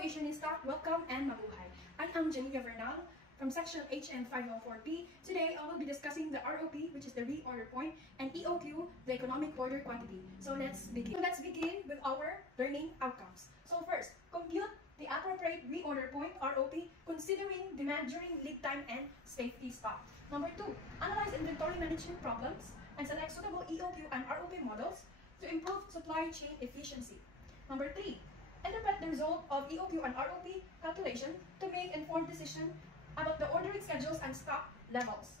Asianista, welcome and mabuhay. I am Janina Vernal from section HN504P. Today I will be discussing the ROP, which is the reorder point, and EOQ, the economic order quantity. So let's begin with our learning outcomes. So first, compute the appropriate reorder point ROP considering demand during lead time and safety stock. Number 2, analyze inventory management problems and select suitable EOQ and ROP models to improve supply chain efficiency. Number 3, interpret the result of EOQ and ROP calculation to make informed decision about the ordering schedules and stock levels.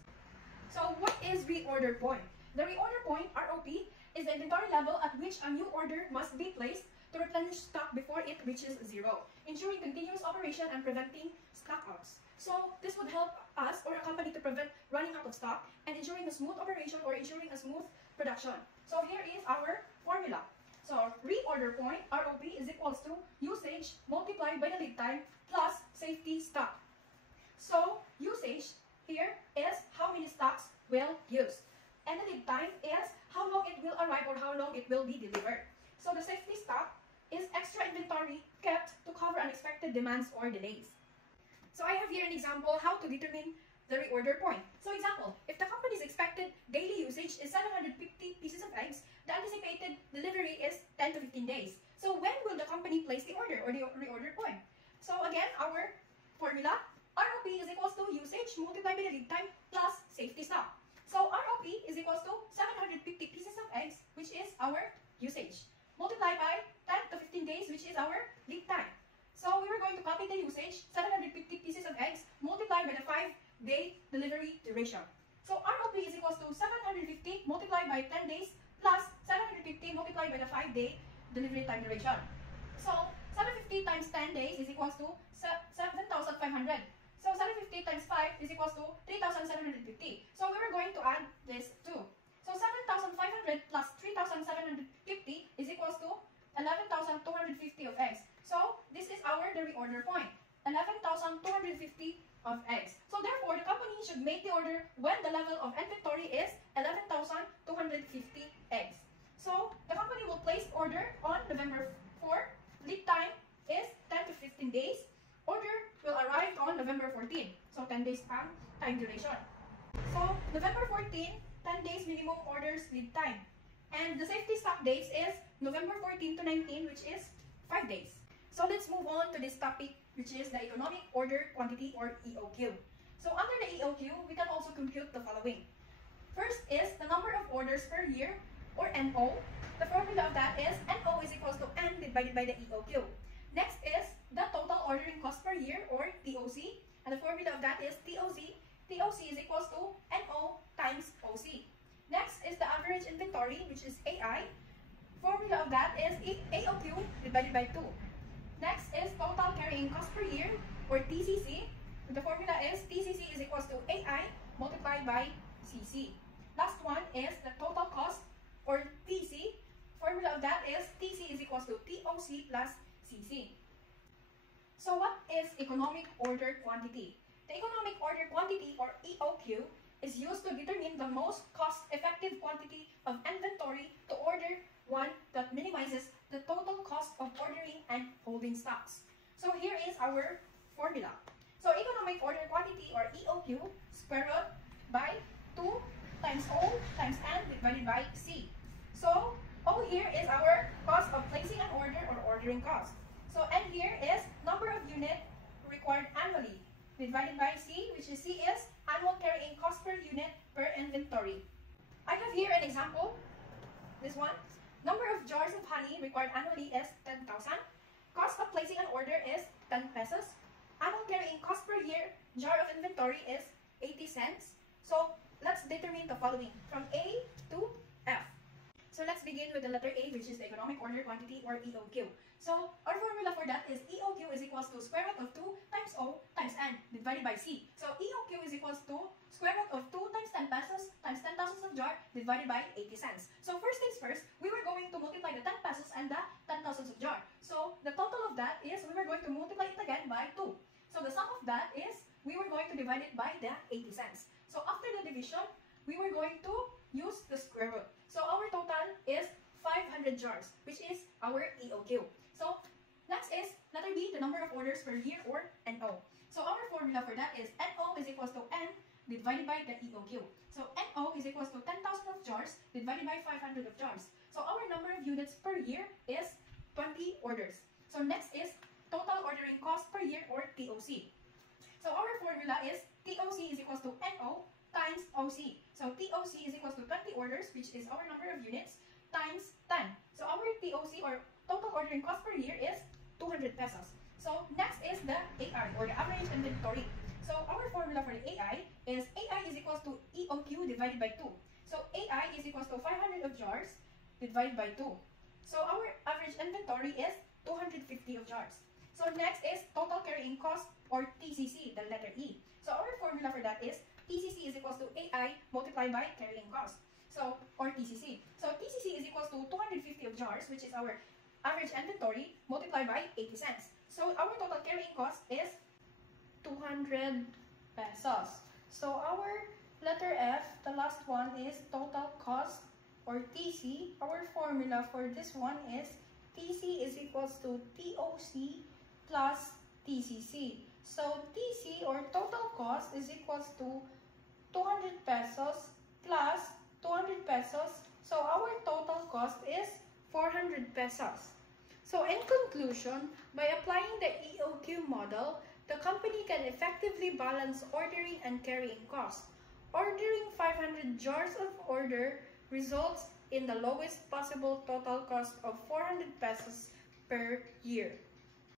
So what is reorder point? The reorder point, ROP, is the inventory level at which a new order must be placed to replenish stock before it reaches zero, ensuring continuous operation and preventing stockouts. So this would help us or a company to prevent running out of stock and ensuring a smooth operation or ensuring a smooth production. So here is our formula. So reorder point, ROP, is equals to usage multiplied by the lead time plus safety stock. So usage here is how many stocks will use, and the lead time is how long it will arrive or how long it will be delivered. So the safety stock is extra inventory kept to cover unexpected demands or delays. So I have here an example how to determine the reorder point. So example, if the company's expected daily usage is 750 pieces of eggs, the anticipated delivery is 10 to 15 days. So when will the company place the order or the reorder point? So again, our formula, ROP is equals to usage multiplied by the lead time plus safety stock. So ROP is equals to 750 pieces of eggs, which is our usage, multiplied by 10 to 15 days, which is our lead time. So we were going to copy the usage, 750 pieces of eggs, multiplied by the 5-day delivery duration. So ROP is equals to 750 multiplied by 10 days plus 750 multiplied by the 5-day delivery time duration. So 750 times 10 days is equals to 7,500. So 750 times 5 is equals to 3,750. So we were going to add this too. So 7,500 plus 3,750 is equals to 11,250 of eggs. So this is our the reorder point, 11,250 of eggs. So therefore, the company should make the order when the level of inventory is 11,250 eggs. So the company will place order on November 4. Lead time is 10 to 15 days. Order will arrive on November 14. So 10 days time duration. So November 14, 10 days minimum orders lead time. And the safety stock days is November 14 to 19, which is 5 days. So let's move on to this topic, which is the economic order quantity or EOQ. So under the EOQ, we can also compute the following. First is the number of orders per year or NO. The formula of that is NO is equals to N divided by the EOQ. Next is the total ordering cost per year or TOC. And the formula of that is TOC. TOC is equals to NO times OC. Next is the average inventory, which is AI. Formula of that is AOQ divided by 2. Next is total carrying cost per year or TCC. The formula is TCC is equals to AI multiplied by CC. Last one is the total cost or TC. Formula of that is TC is equals to TOC plus CC. So what is economic order quantity? The economic order quantity or EOQ is used to determine the most cost-effective quantity of inventory to order one that minimizes the total cost of ordering and holding stocks. So here is our formula. So economic order quantity or EOQ square root by 2 times O times N divided by C. So O here is our cost of placing an order or ordering cost. So N here is number of unit required annually divided by C, which is C is annual carrying cost per unit per inventory. I have here an example. This one. Number of jars of honey required annually is 10,000. Cost of placing an order is 10 pesos. Annual carrying cost per year jar of inventory is 80 cents. So let's determine the following from A to F. So let's begin with the letter A, which is the economic order quantity or EOQ. So our formula for that is EOQ is equals to square root of 2 times O times N divided by C. So EOQ is equals to square root of 2 times 10 pesos times 10,000 of jar divided by 80 cents. So first things first, we were going to multiply the 10 pesos and the 10,000 of jar. So the total of that is we were going to multiply it again by 2. So the sum of that is we were going to divide it by the 80 cents. So after the division, we were going to use the square root. So our total is 500 jars, which is our EOQ. So next is letter B, the number of orders per year, or NO. So our formula for that is NO is equals to N divided by the EOQ. So NO is equals to 10,000 of jars divided by 500 of jars. So our number of units per year is 20 orders. So next is total ordering cost per year, or TOC. So our formula is TOC is equals to NO times OC. So TOC is equals to 20 orders, which is our number of units, times 10. So our TOC, or total ordering cost per year, is 200 pesos. So next is the AI, or the average inventory. So our formula for the AI is equals to EOQ divided by 2. So AI is equals to 500 of jars divided by 2. So our average inventory is 250 of jars. So next is total carrying cost, or TCC, the letter E. So our formula for that is TCC is equals to AI multiplied by carrying cost. So, or TCC. So TCC is equals to 250 of jars, which is our average inventory, multiplied by 80 cents. So our total carrying cost is 200 pesos. So our letter F, the last one, is total cost, or TC. Our formula for this one is TC is equals to TOC plus TCC. So TC, or total cost, is equals to 200 pesos plus 200 pesos. So our total cost is 400 pesos. So in conclusion, by applying the EOQ model, the company can effectively balance ordering and carrying costs. Ordering 500 jars of order results in the lowest possible total cost of 400 pesos per year.